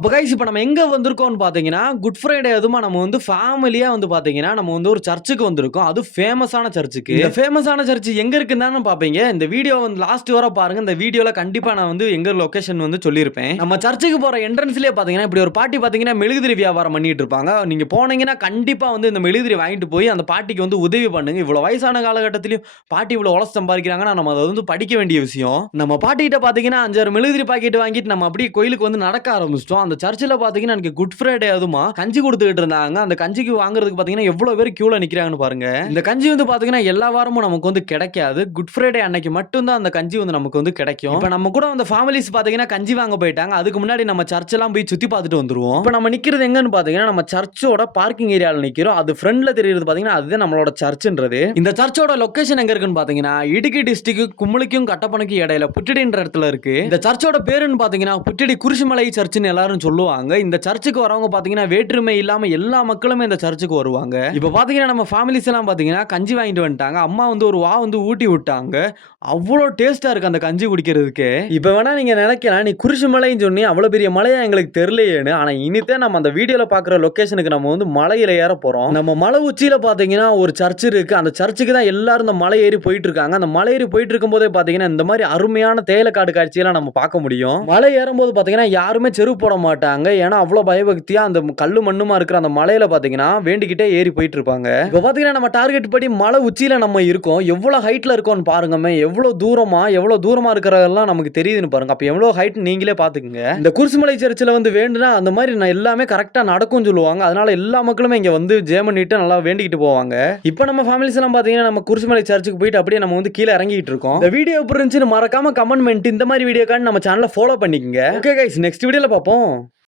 அப்ப கைஸ் இப்ப நம்ம எங்க வந்திருக்கோம்னு பாத்தீங்கன்னா, குட் ஃப்ரைடே அதுமா நம்ம வந்து ஃபேமிலியா வந்து பாத்தீங்கன்னா, நம்ம வந்து ஒரு சர்ச்சுக்கு வந்திருக்கோம். அது ஃபேமஸான சர்ச்சுக்கு. இந்த ஃபேமஸான சர்ச் எங்க இருக்குன்னு தானே பாப்பீங்க. இந்த வீடியோ வந்து லாஸ்ட் வர பாருங்க. இந்த வீடியோல கண்டிப்பா நான் வந்து எங்க லொகேஷன் வந்து சொல்லியிருப்பேன். நம்ம சர்ச்சுக்கு போற என்ட்ரன்ஸ்லயே பாத்தீங்கன்னா, இப்படி ஒரு பாட்டி பாத்தீங்கன்னா, மெழுகுதிரி வியாபாரம் பண்ணிட்டு இருப்பாங்க. நீங்க போனீங்கன்னா கண்டிப்பா வந்து இந்த மெழுகுதிரி வாங்கிட்டு போய் அந்த பாட்டிக்கு வந்து உதவி பண்ணுங்க. இவ்வளவு வயசான காலகட்டத்திலயும் பாட்டி இவ்வளவு உழைச்சு சம்பாதிக்கிறாங்கன்னா, நம்ம அதை வந்து படிக்க வேண்டிய விஷயம். நம்ம பாட்டிகிட்ட பாத்தீங்கன்னா 5, 6 மெழுகுதிரி பாக்கெட் வாங்கிட்டு நம்ம அப்படியே கோயிலுக்கு வந்து நடக்க ஆரம்பிச்சிட்டோம். அந்த சர்ச்சில் பாத்தீங்கன்னா எனக்கு குட் ஃப்ரைடே அதுமா கஞ்சி கொடுத்துக்கிட்டு இருந்தாங்க. அந்த கஞ்சிக்கு வாங்குறதுக்கு பாத்தீங்கன்னா எவ்வளவு பேர் கியூல நிக்கிறாங்கன்னு பாருங்க. இந்த கஞ்சி வந்து பாத்தீங்கன்னா எல்லா வாரமும் நமக்கு வந்து கிடைக்காது. குட் ஃப்ரைடே அன்னைக்கு மட்டும் தான் அந்த கஞ்சி வந்து நமக்கு வந்து கிடைக்கும். இப்ப நம்ம கூட அந்த ஃபேமிலிஸ் பாத்தீங்கன்னா கஞ்சி வாங்க போயிட்டாங்க. அதுக்கு முன்னாடி நம்ம சர்ச் எல்லாம் போய் சுத்தி பார்த்துட்டு வந்துருவோம். இப்ப நம்ம நிக்கிறது எங்கன்னு பாத்தீங்கன்னா நம்ம சர்ச்சோட பார்க்கிங் ஏரியால நிக்கிறோம். அது ஃப்ரண்ட்ல தெரியுது பாத்தீங்கன்னா அதுதான் நம்மளோட சர்ச்ன்றது. இந்த சர்ச்சோட லொகேஷன் எங்க இருக்குன்னு பாத்தீங்கன்னா இடுக்கி டிஸ்ட்ரிக்ட் குமுளிக்கும் கட்டப்பனுக்கும் இடையில புட்டிடின்ற இடத்துல இருக்கு. இந்த சர்ச்சோட பேருன்னு பாத்தீங்கன்னா புட்டிடி குருசுமலை சர்ச்னு எல்லாரும் சொல்லுவாங்க. இந்த சர்ச்சுக்கு வரவங்க பாத்தீங்கன்னா வேற்றுமை இல்லாம எல்லா மக்களுமே இந்த சர்ச்சுக்கு வருவாங்க. இப்ப பாத்தீங்கன்னா நம்ம ஃபேமிலிஸ் எல்லாம் பாத்தீங்கன்னா கஞ்சி வாங்கிட்டு வந்துட்டாங்க. அம்மா வந்து ஒரு வா வந்து ஊட்டி விட்டாங்க. அவ்வளோ டேஸ்டா இருக்கு அந்த கஞ்சி குடிக்கிறதுக்கு. இப்ப வேணா நீங்க நினைக்கலாம் நீ குருசுமலைன்னு சொன்னி அவ்வளவு பெரிய மலையா எங்களுக்கு தெரியலையேன்னு. ஆனா இனிதான் நம்ம அந்த வீடியோல பாக்குற லொகேஷனுக்கு நம்ம வந்து மலையில ஏற போறோம். நம்ம மலை உச்சியில பாத்தீங்கன்னா ஒரு சர்ச் இருக்கு. அந்த சர்ச்சுக்கு தான் எல்லாரும் இந்த மலை ஏறி போயிட்டு இருக்காங்க. அந்த மலை ஏறி போயிட்டு இருக்கும் போதே பாத்தீங்கன்னா இந்த மாதிரி அருமையான தேயிலக்காடு காட்சியெல்லாம் நம்ம பார்க்க முடியும். மலை ஏறும்போது பாத்தீங்கன்னா யாருமே செருப்பு போட மாட்டாங்க. ஏன்னா அவ்வளவு பயபக்தியா அந்த கல்லு மண்ணுமா இருக்கிற அந்த மலையில பாத்தீங்கன்னா வேண்டிக்கிட்டே ஏறி போயிட்டு இருப்பாங்க. இப்ப பாத்தீங்கன்னா நம்ம டார்கெட் படி மலை உச்சியில நம்ம இருக்கோம். எவ்வளவு ஹைட்ல இருக்கோம்னு பாருங்க. எவ்வளவு தூரமா இருக்கிறதெல்லாம் நமக்கு தெரியுதுன்னு பாருங்க. அப்ப எவ்வளவு ஹைட் நீங்களே பாத்துக்கங்க. இந்த குருசுமலை சர்ச்சில் வந்து வேண்டுனா அந்த மாதிரி எல்லாமே கரெக்டா நடக்கும் சொல்லுவாங்க. அதனால எல்லா மக்களுமே இங்க வந்து ஜெபம் பண்ணிட்டு நல்லா வேண்டிக்கிட்டு போவாங்க. இப்போ நம்ம ஃபேமிலிஸ் எல்லாம் பாத்தீங்கன்னா நம்ம குருசுமலை சர்ச்சுக்கு போயிட்டு அப்படியே நம்ம வந்து கீழே இறங்கிட்டு இருக்கோம். இந்த வீடியோ எப்படி இருந்துச்சுன்னு மறக்காம கமெண்ட் பண்ணிட்டு இந்த மாதிரி வீடியோக்கான நம்ம சேனலை ஃபாலோ பண்ணிக்கங்க. ஓகே கைஸ், நெக்ஸ்ட் வீடியோல பார்ப்போம்.